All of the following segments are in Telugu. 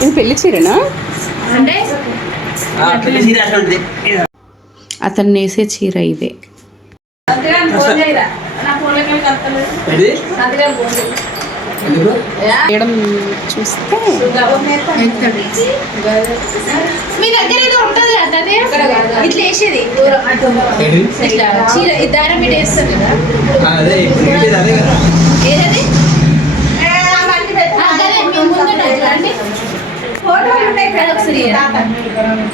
ఇది పెళ్ళి చీరనా? అంటే ఆ, పెళ్ళి చీర అట్లాంటిది అతను నేసే చీర ఇదే. చూస్తే మీ దగ్గర ఏదో ఉంటుంది కదా అదే ఇట్లా వేసేది. దారం వేస్తారు కదా. ఏదది ఆ, అదే, మీ ముందు ఉన్నది చూడండి. అది ఒకసారి ఇయ్యరా?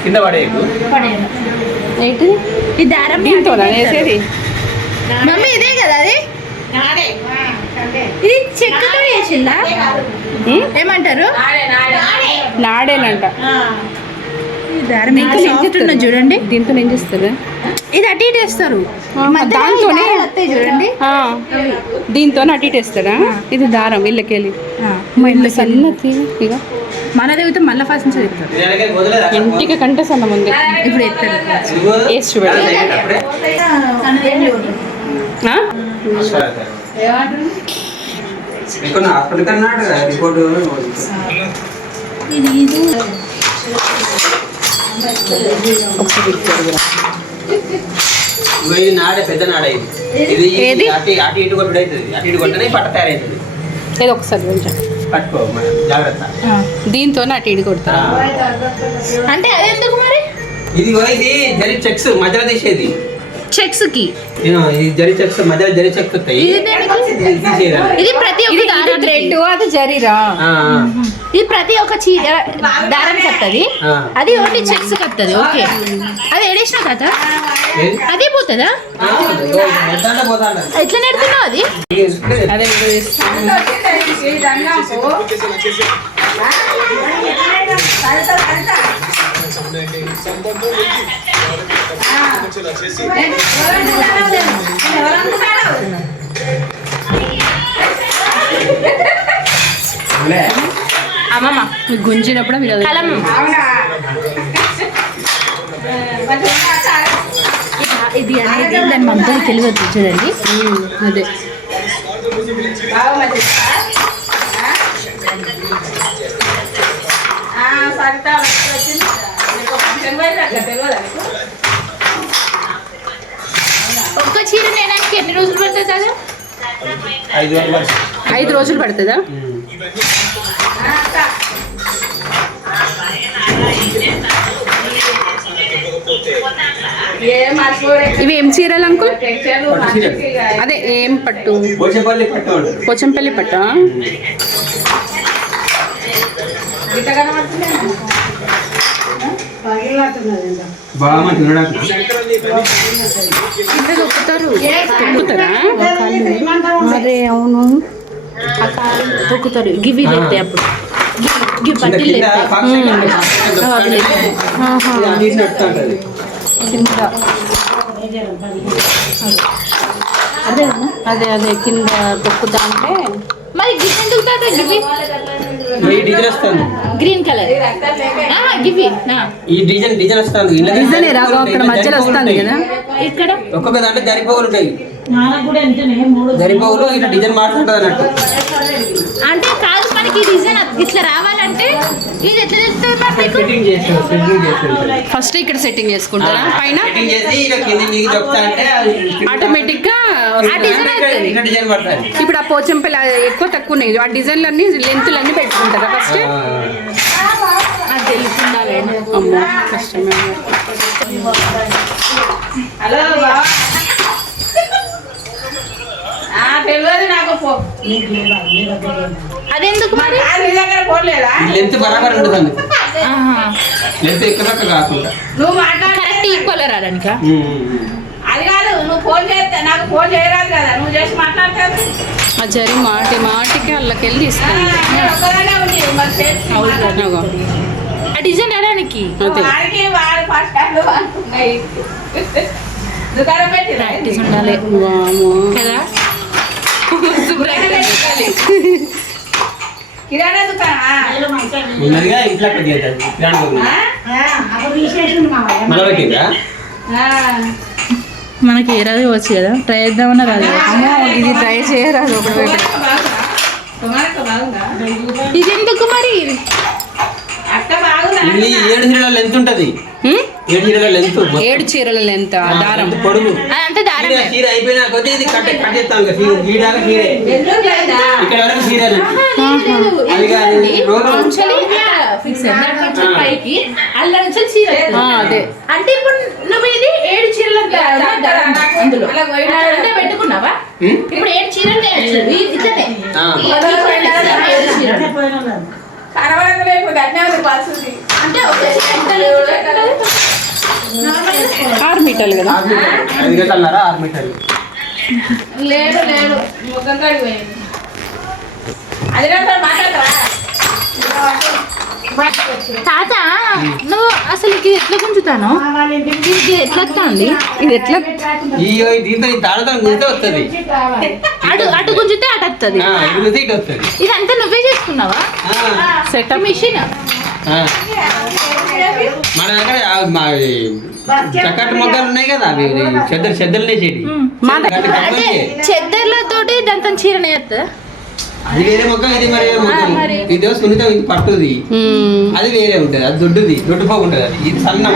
కింద పడేయకు. ఈ దారం మీద దీంతో నేసేది మమ్మీ ఇదే కదా అది? ఇది చెక్కతో వేసిందా? ఏమంటారు? నాడేనంట. ఈ దారం ఇంకా చూడండి. దీంతో ఏం చేస్తారు ఇది అటు ఇటు వేస్తారు. దాంతోనే? చూడండి. ఆ, దీంతో అటు ఇటు వేస్తారా? ఇది దారం వీళ్ళకెళ్ళి మా ఇంట్లో సన్న తీగ ఇక మన దగ్గర మళ్ళీ ఫస్ట్ నుంచి చెప్తారు? ఇంటికి కంటే సన్నం ఉంది. ఇప్పుడు ఎత్తారు. వేసి ఇది నాడే పెద్ద నాడే ఇది? అటు అటు ఇటు కొట్టుడు అవుతుంది అటు ఇటు కొట్టనే పట్ట తయారవుతుంది ఏదో ఒకసారి పట్టుకో జాగ్రత్త. దీంతో అటు ఇటు కొడతారా. అంటే అది ఎందుకు మరి? ఇది ఇది జరి చెక్స్ మధ్యలో తీసేది. చెక్స్కి నేను ఈ జరి చెక్స్ మధ్యలో జరి చెక్స్ వస్తాయి. ఇది? ఇది. ఇది ప్రతి ఒక్క అది జరీరా. ఇది ప్రతి ఒక్క చీర దారం కత్తది ఆ. అది ఓన్లీ చెక్స్ కత్తది ఓకే అది ఏడేసిన కదా ఏది? అది పోతుందా. ఎట్లా నెడుతున్నావు అది అదే. అమ్మమ్మ మీకు గుంజినప్పుడు మీరు కలం. ఇది అనేది దాని మధ్యలో తెలియదు చూడండి. అదే. ఒక్క చీర నేనానికి ఎన్ని రోజులు పడుతుంది. ఐదు రోజులు పడుతుందా. ఇవి ఏం చీరలు అంకుల్. అదే ఏం పట్టు? పోచంపల్లి పట్టు? తొక్కుతారా అరే అవును. తొక్కుతారు గివి లేస్తాయి అప్పుడు గి- గి కింద పట్టీలు కింద అదే. అదే అదే కింద తొక్కుతా అంటే మరి గివి ఎందుకు తాత గివి ఈ డిజైన్ వస్తుంది. గ్రీన్ కలర్ గివి నా ఈ డిజైన్ డిజైన్ వస్తుంది ఇలా డిజైన్ రాగా అక్కడ మధ్యలో వస్తుంది. కదా ఇక్కడ? ఒక్కొక్క దాంట్లో జరిపోగులు ఉంటాయి. జరిపోగులు ఇట్లా డిజైన్ మారుతుంటుంది అన్నట్టు. అంటే కాదు మనకి డిజైన్ ఇట్లా రావాలంటే ఇది ఎట్లా తెలుస్తుంది మరి మీకు? ఫిట్టింగ్ చేస్తాం ఫిట్టింగ్ చేస్తాం ఫస్ట్ ఇక్కడ సెట్టింగ్ చేసుకుంటారా? పైన? ఆటోమేటిక్గా ఇప్పుడు ఆ పోచంపల్లి అది ఎక్కువ తక్కువ ఉన్నాయి. ఆ డిజైన్లు అన్ని లెంత్లు అన్ని పెట్టుకుంటారా ఫస్ట్ అది తెలుస్తుందా అమ్మో కష్టమే. తెలియదు నాకు అదెందుకు మరి? లెంత్ బరాబర్ ఆహా. లెంత్ తక్కువ కాకుండా. నువ్వు మాట్లాడ కరెక్ట్ ఈక్వల్. అది కాదు నువ్వు ఫోన్ చేస్తే నాకు ఫోన్ చేయరాదు కదా నువ్వు చేసి మాట్లాడతావు. ఆ జరి మాటి మాటికి అల్లకెళ్ళి. ఆ డిజైన్ ప్రాక్టీస్ ఉండాలి. కదా? కిరాణా ఉన్నదిగా ఇంట్లో అక్కడ చేద్దాం. మళ్ళా పెట్టిందా. మనకి ఏ రాదు వచ్చు కదా? ట్రై చేద్దామన్నా రాదు. అమ్మో ఇది ట్రై చేయరాదు ఒకటి ఇది ఎందుకు మరి? ఇది ఏడు చీరల లెంత్ ఉంటది. హ్మ్? ఏడు చీరల లెంత్ ఏడు చీరల లెంత దారం పొడుగు అంటే చీర దారమే చీర అయిపోయినా కొద్ది ఇది కట్ కట్టేస్తాం ఇక చీర గీడాక చీరే ఎందుకు లేదా ఇక్కడ వరకు చీరనే అది కాదు రోజు ఫిక్స్ కొంచెం పైకి అల్ల నుంచి చీర ఆ, అదే అంటే ఇప్పుడు నువ్వు ఇది ఏడు చీరలు అందులో అంటే పెట్టుకున్నావా? ఇప్పుడు ఏడు చీరలు ఇట్లనే ఇప్పుడు గట్టినే ఉంది ఆరు మీటర్లు కదా? ఆరు మీటర్లు. ఐదు గంటలన్నారా ఆరు మీటర్లు. లేడు లేడు ముఖం అది తాత నువ్వు అసలు ఇది ఎట్లా గుంజుతాను? ఇది ఎట్లా వస్తుంది? ఇది ఎట్లా? దీంతో గుంటే వస్తుంది. అటు అటు గుంజితే అటు వస్తుంది. ఇదంతా నువ్వే చేసుకున్నావా? Setup machine. మన దగ్గర చక్కటి మొగ్గలు ఉన్నాయి కదా అవి చెద్దరు అంటే కప్పలకి. చెద్దర్లతోటి దాంతో చీరనే వేస్తా అది వేరే మొక్క ఇది మరి మొక్క ఇది సున్నిత ఇది పట్టుది. అది వేరే ఉంటది అది దొడ్డుది దొడ్డు పోగు ఉంటది అది. ఇది సన్నం.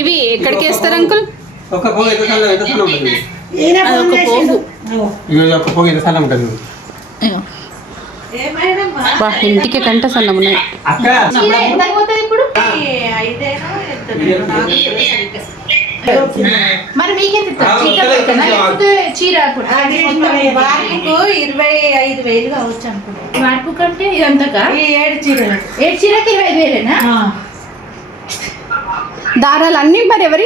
ఇవి ఎక్కడికి వేస్తారు అంకుల్? ఒక పోగు ఎంత సన్నం ఎంత సన్నం ఉంటుంది. అది ఒక పోగు. ఇది ఒక పోగు ఎంత సన్నం ఉంటుంది. బా ఇంటికి కంట సన్నం ఉన్నాయి. అక్క. చీర ఎంత పోతుంది ఇప్పుడు? మరి చీర చీర ఇరవై ఐదు వేలు కావచ్చు అనుకుంటా. మార్పు కంటే ఇదంతకా ఈ ఏడు చీరలు. ఏడు చీరకి ఇరవై ఐదు వేలేనా? దారాలు అన్ని మరి ఎవరి.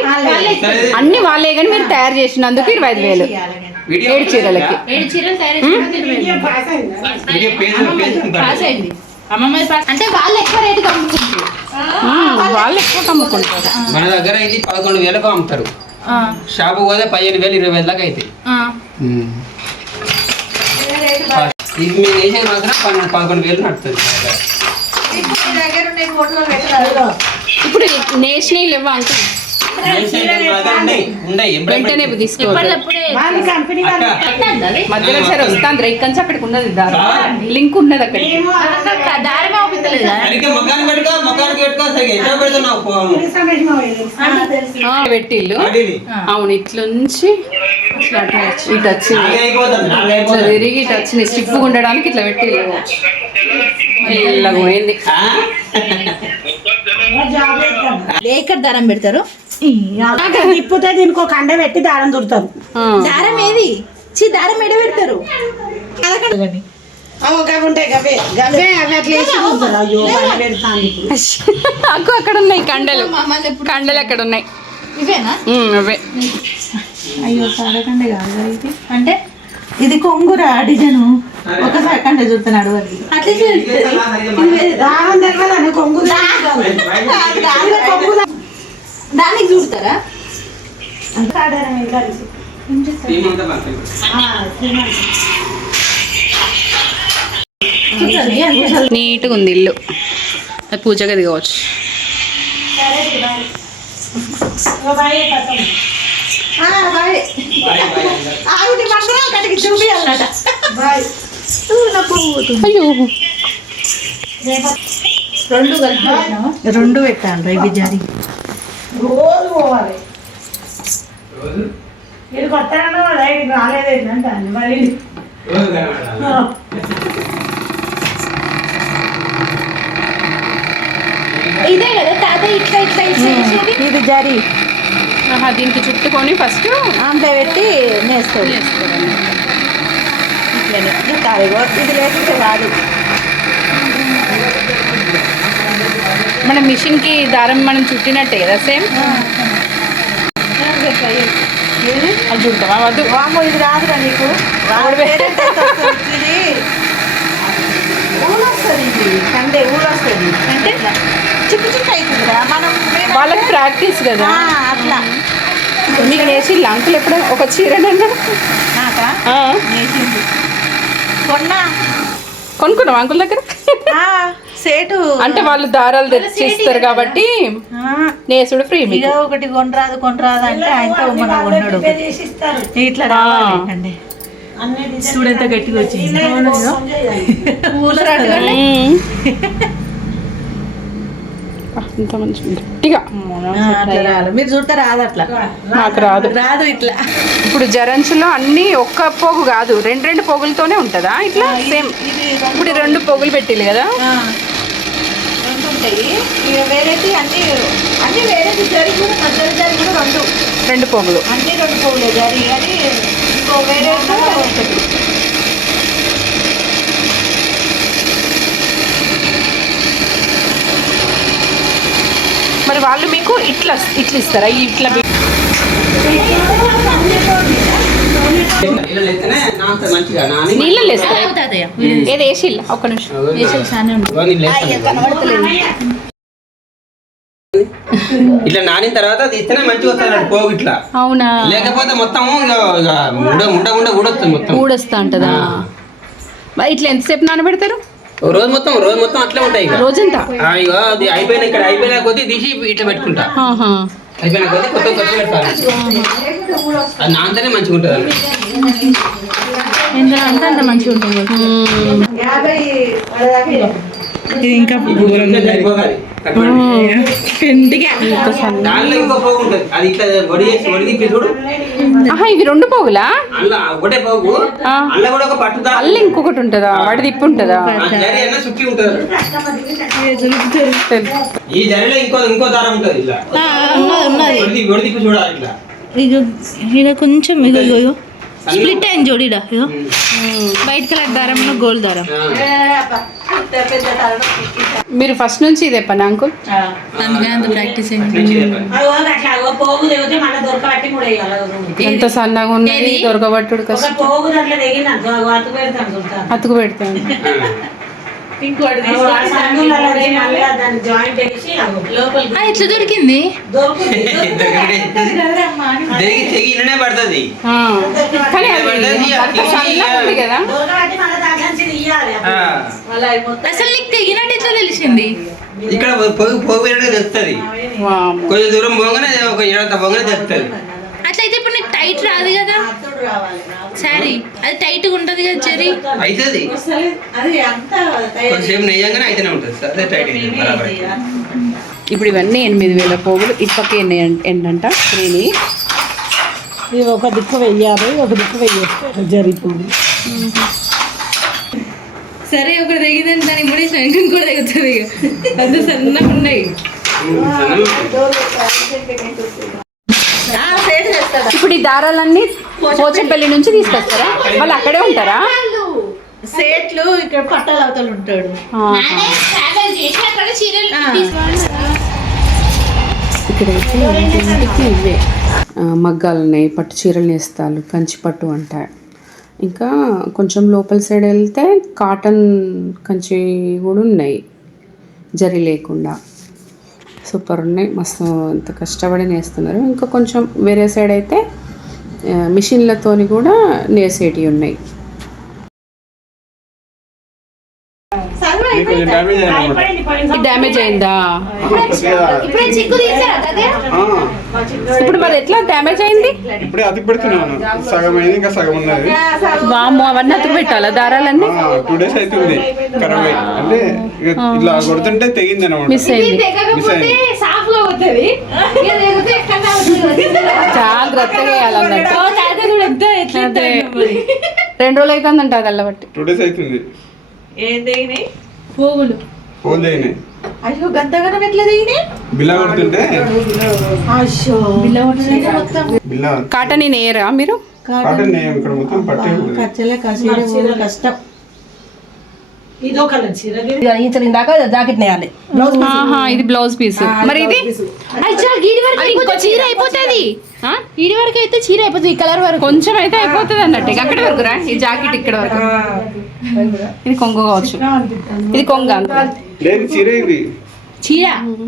అన్ని వాళ్ళే కానీ మీరు తయారు చేసినందుకు ఇరవై ఐదు వేలు. ఏడు చీరలకి. అంటే వాళ్ళు ఎక్కువ హ్మ్, వాళ్ళు ఎక్కువ కమ్ముకుంటారు మన దగ్గర అయితే పదకొండు వేలకు అమ్ముతారు. ఆ, షాపు పోతే పదిహేను వేలు ఇరవై వేల దాకా అవుతాయి ఆ. ఇది మేము వేసేది మాత్రం పన్నెండు పదకొండు వేలు నడుతుంది ఇప్పుడు నేషనల్ ఇవ్వ అంకుల్ వెంటనే అది. మధ్యలో సరే వస్తాను రైట్ కంచి అక్కడికి ఉన్నది దారం. లింక్ ఉన్నది అక్కడ ఆ, పెట్టిల్లు. అవును ఇట్లుంచి ఇట్లా ఇటు వచ్చింది ఇట్లా తిరిగి ఇటు వచ్చింది స్టిఫ్ ఉండడానికి ఇట్లా పెట్టిల్లు. ఇలా పోయింది. ఆ? ఎక్కడ దారం పెడతారు? తిప్పుతే దీనికి ఒక అండ పెట్టి దారం దుడతారు. దారం ఏది? చి దారం ఎడ పెడతారు? అక్కు అక్కడ ఉన్నాయి కండలు. కండలు అక్కడ ఉన్నాయి. ఇవేనా? అవే అయ్యో సారకండే కాదు ఇది. అంటే? ఇది కొంగురా డిజైన్. ఒకసారి కంటే చూస్తున్నాడు అది. అట్లా కొంగు దానికి చూడతారా. నీట్గా ఉంది ఇల్లు. అది పూజ గది కావచ్చు. రెండు పెట్టాను ఇవి జరి రోజు పోవాలి. ఇది కొత్తగానే ఇది రాలేదు అంటాను మళ్ళీ. ఇదే కదా తాత ఇట్లా ఇట్లా ఇట్లా ఇది జరి. ఆహా, దీనికి చుట్టుకొని ఫస్ట్ అంతే పెట్టి నేస్తుంది ఇట్లనే. ఇదిగో, ఇది లేకుంటే రాదు. మన మిషన్కి దారం మనం చుట్టినట్టే కదా సేమ్? అది చూద్దామా? వద్దు. వామో ఇది రాదురా నీకు. కందే అంటే? చిక్కు చిక్కు అవుతుందిరా మనం మేము- వాళ్ళకి ప్రాక్టీస్ కదా? అట్లా. మీకు నేసి అంకుల్ ఎప్పుడు ఒక చీరనన్నా? కొన్నా? కొనుక్కున్నాం అంకుల్ దగ్గర? సేటు అంటే వాళ్ళు దారాలు తెచ్చిస్తారు కాబట్టి ఆ, నేసుడు ఫ్రీ ఇక మీకు ఒకటి కొనరాదు కొనరాదు అంటే ఆయనతో మన కొన్నాడు ఇట్లా రావాలండి చూడంత గట్టిగా వచ్చింది. ఇంత మంచి గట్టిగా మీరు చూస్తే రాదు అట్లా. నాకు రాదు. రాదు ఇట్లా. ఇప్పుడు జరంచులో అన్ని ఒక్క పోగు కాదు. రెండు రెండు పోగులతోనే ఉంటుందా ఇట్లా? సేమ్. ఇప్పుడు రెండు పోగులు పెట్టిల్లు కదా? ఉంటాయి. వేరేది అన్ని అన్ని వేరేది జరి కూడా మధ్య జరి కూడా రెండు. రెండు పోగులు. అన్ని రెండు పోలే జరి. అని ఇంకో వేరే ఒకటి మరి వాళ్ళు మీకు ఇట్లా ఇట్లా ఇస్తారా? ఇట్లా నాని అవుతుంది ఏది వేసిల్లా ఒక్క నిమిషం. నీళ్ళు. ఇట్లా నానిన తర్వాత తీస్తేనే మంచిగా వస్తుంది పోగు ఇట్లా. అవునా? లేకపోతే మొత్తం ఇక ఉండ ఊడొస్తుంది మొత్తం. ఊడొస్తా ఉంటుందా ఇట్లా ఎంతసేపు నానబెడతారు? రోజు మొత్తం రోజు మొత్తం అట్లే ఉంటాయి రోజంతా? ఇగో అది అయిపోయిన ఇక్కడ అయిపోయిన కొద్దీ తీసి ఇట్లా పెట్టుకుంటా. అయిపోయిన కొద్దీ కొత్త కొత్త పెట్టాలి అది నాంతనే మంచిగా ఉంటుంది అది. ఇందులో అంతా అంత మంచిగా ఉంటుంది మ్మ్. ఇది ఇంకా ఇవి రెండు పోగులా? అల్ల ఇంకొకటి ఉంటుందా? వాడి తిప్పి ఉంటుందా. ఈ ఇంకో ఇంకో దారం ఉంటుంది చూడాలి ఇక కొంచెం ఇగో ఇగో. స్ప్లిట్ అయింది చూడిడా ఇగో. వైట్ కలర్ దారంలో గోల్డ్ దారం. మీరు ఫస్ట్ నుంచి ఇదే పని అంకుల్. అందుకే అంత ప్రాక్టీస్ ఎంత సన్నగా ఉన్నది దొరకబట్టుడు అతుకు పెడతాను ఇంకోటి ఎట్లా దొరికింది? పడుతుంది. అసలు నీకు తెగినట్టు ఎట్లా తెలిసింది? ఇక్కడ పోగు పోగినట్టుగా తెలుస్తుంది. వామ్మో. కొంచెం దూరం పోగానే ఒక ఇరవై పోగానే తెలుస్తుంది. అట్లయితే ఇప్పుడు నీకు టైట్ రాదు కదా. సారీ అది టైట్గా ఉంటుంది కదా జరి అవుతుంది అది అంతా కొంచెంసేపు నెయ్యంగానే అయితేనే ఉంటుంది. అదే టైట్ ఇప్పుడు ఇవన్నీ ఎనిమిది వేల పోగులు. ఇప్పకి ఎన్ని ఏంటంట త్రీని ఇది ఒక దిక్కు వెయ్యాలి ఒక దిక్కు వెయ్యేస్తారు జరిపోదు సరే ఒకటి తెగిందని దానికి కూడా శంఖం కూడా తెగుతుంది ఇక. అంత సన్నగా ఉన్నాయి. ఇప్పుడు ఈ దారాలన్నీ పోచంపల్లి. నుంచి తీసుకొస్తారా? వాళ్ళు అక్కడే ఉంటారా? సేట్లు ఇక్కడ పట్టాల అవతలు ఉంటాడు. ఇక్కడైతే ఇవే. మగ్గాలు ఉన్నాయి పట్టు చీరలు నేస్తాలు కంచి పట్టు అంటారు ఇంకా కొంచెం లోపల సైడ్ వెళ్తే కాటన్ కంచి కూడా ఉన్నాయి. జరి లేకుండా. సూపర్ ఉన్నాయి. మస్తు అంత కష్టపడి నేస్తున్నారు. ఇంకా కొంచెం వేరే సైడ్ అయితే మిషన్లతోని కూడా నేసేటివి ఉన్నాయి. ఇది డ్యామేజ్ అయిందా ఇప్పుడు మరి ఎట్లా? డ్యామేజ్ అయింది? ఇప్పుడే అతికి పెడుతున్నాను సగం అయింది ఇంకా సగం ఉన్నది. వాము అవన్నీ అతుకు పెట్టాలా దారాలన్నీ? టూ డేస్ అవుతుంది ఖరాబ్ అయింది. అంటే ఇక ఇలా కొడుతుంటే తెగింది అనమాట మిస్ అయింది. మిస్ అయింది. జాగ్రత్తగా వేయాలన్నట్టు అదే. రెండు రోజులు అవుతుందంట అది అల్లబట్టి టూ డేస్ అవుతుంది ఏం పోగులు ఫోన్ అయ్యో గంతగనం ఎట్లా బిల్ల కొడుతుంటే? బిల్ల కాటన్ నేరా మీరు? కాటన్ నేను ఇక్కడ మొత్తం పట్టి ఉంటుంది కష్టం. ఇదో కలర్ చీర ఆహా, ఇది బ్లౌజ్ పీస్. మరి ఇది? ఇంకో చీర అయిపోతుంది. ఆ? ఈడి వరకు అయితే చీర అయిపోతుంది ఈ కలర్ వరకు. కొంచెం అయితే అయిపోతుంది అన్నట్టు. ఇక అక్కడి వరకు రా ఈ జాకెట్ ఇక్కడ వరకు. ఇది కొంగు కావచ్చు. ఇది కొంగ చీర ఇది. చీర?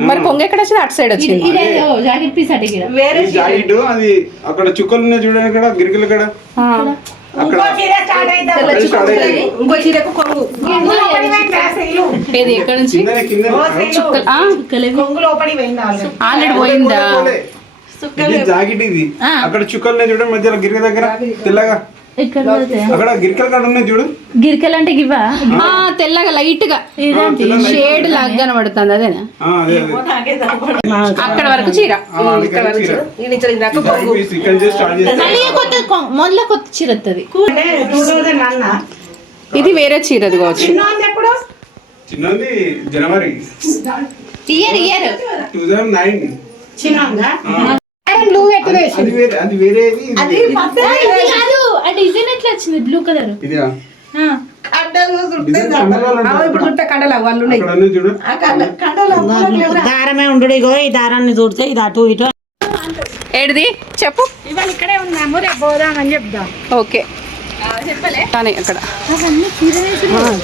మరి కొంగ ఎక్కడ వచ్చింది? అటు సైడ్ వచ్చింది. ఇదే జాకెట్ పీస్ ఈ జాకెట్ అది అక్కడ చుక్కలు ఉన్నాయి చూడండి ఇక్కడ గిరికలు ఏది ఎక్కడ నుంచి? ఆల్రెడీ? పోయిందా? ఇది జాకెట్ ఇది. అక్కడ చుక్కలు చూడండి మధ్యలో గిరిక దగ్గర. తెల్లగా? అక్కడ గిరికల కాడ ఉన్నాయి చూడు. గిరికలు అంటే ఇవా ఆ, తెల్లగా లైట్గా షేడ్ లాగా కనబడుతుంది అదేనా? ఆ, అదే అదే. అక్కడ వరకు చీర. మళ్ళీ కొత్త కొ- మళ్ళీ కొత్త చీర వస్తుంది ఇది వేరే చీరది కావచ్చు. చిన్నది జనవరి. Year year two thousand nine అది వేరే అది ఆ డిజైన్ ఎట్లా వచ్చింది? బ్లూ కలర్ ఇదా దారమే ఉండు ఇగో ఈ దారాన్ని చూడితే ఇది అటు ఇటు. ఏడిది? చెప్పు. ఇవాళ ఇక్కడే ఉన్నాము రేపు పోదామని చెప్దాం. ఓకే. కానీ అక్కడ.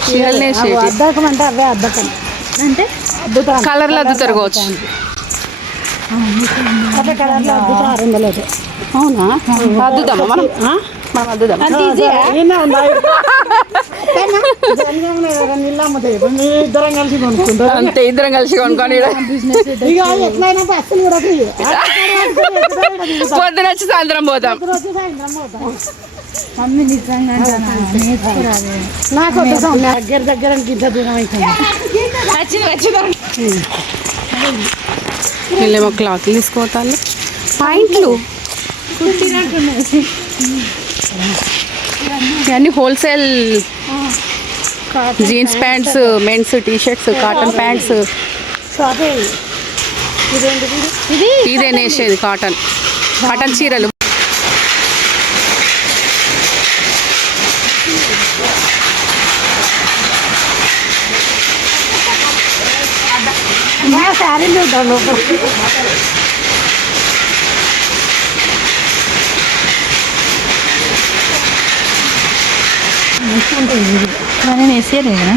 చీరలు అద్దకం అంటే అవే అద్దకం. అంటే? కలర్లు అద్దుతారు కావచ్చు. కలర్లో అవునా? అద్దుదామా మనం? మనం. మీ ఇద్దరం కలిసి కొనుక్కుంటారు అంతే ఇద్దరం కలిసి కొనుక్కొని ఎట్లయినా కూడా. పొద్దున వచ్చి సాయంత్రం పోతాం. మమ్మీ నిజంగా నాకు దగ్గర దగ్గర ఇంత దూరం అవుతుంది వీళ్ళేమో క్లాత్లు తీసుకోతాను. పాయింట్లు ఇవన్నీ wholesale jeans pants men's T shirts cotton pants ఇది. నేసేది కాటన్ కాటన్ చీరలు. శారీ చూద్దాం నేను వేసేది కదా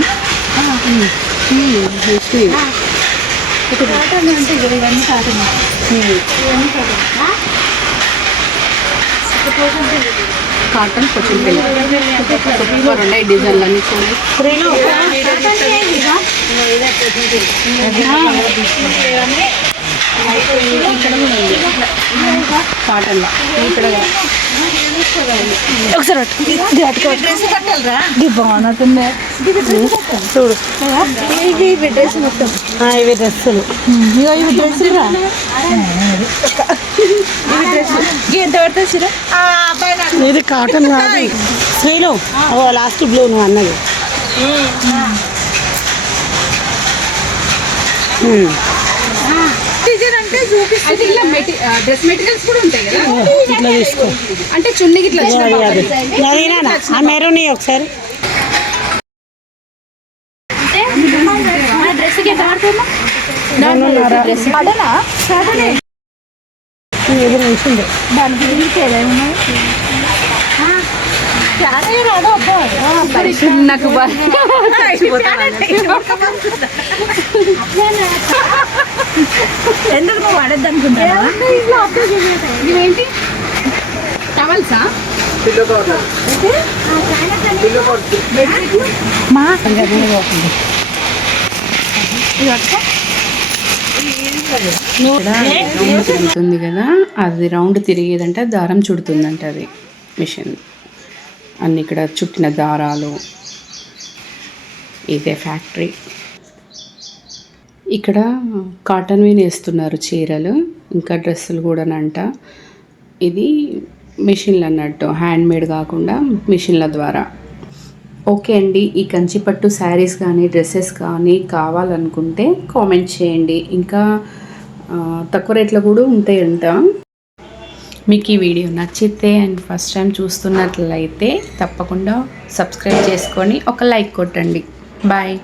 కాటన్ కొంచెం సూపర్ ఉన్నాయి డిజైన్లు అన్ని చూడండి ఇక్కడ ఒకసారి బాగున్నట్టుంది చూడు. ఇవి డ్రెస్సులు. ఇగో ఇవి డ్రెస్సులు రా. ఎంత పడుతుంది చీర ఇది కాటన్ కాదు. శ్రీలు ఓ లాస్ట్ బ్లూ నువ్వు అన్నది. అయితే ఇలా డ్రెస్ మెటీరియల్స్ కూడా ఉంటాయి కదా. ఇట్లా తీసుకో. అంటే చున్నీకి ఇట్లా మెరూన్ ఒకసారి. డ్రెస్కి ఎంత పడుతుందా? దానికి నాకు ఎందుకు నువ్వు పడద్దు ఇవేంటి టవల్సా తిరుగుతుంది కదా? అది రౌండ్ తిరిగేదంటే దారం చుడుతుందంట అది మిషన్. అన్ని ఇక్కడ చుట్టిన దారాలు. ఇదే ఫ్యాక్టరీ. ఇక్కడ కాటన్ వేస్తున్నారు చీరలు ఇంకా డ్రెస్సులు కూడానంట. ఇది మిషన్లు అన్నట్టు హ్యాండ్ మేడ్ కాకుండా మిషన్ల ద్వారా. ఓకే అండి ఈ కంచిపట్టు శారీస్ కానీ డ్రెస్సెస్ కానీ కావాలనుకుంటే కామెంట్ చేయండి. ఇంకా తక్కువ రేట్లో కూడా ఉంటాయంట. మీకు ఈ వీడియో నచ్చితే అండ్ ఫస్ట్ టైం చూస్తున్నట్లయితే తప్పకుండా సబ్స్క్రైబ్ చేసుకొని ఒక లైక్ కొట్టండి. బాయ్.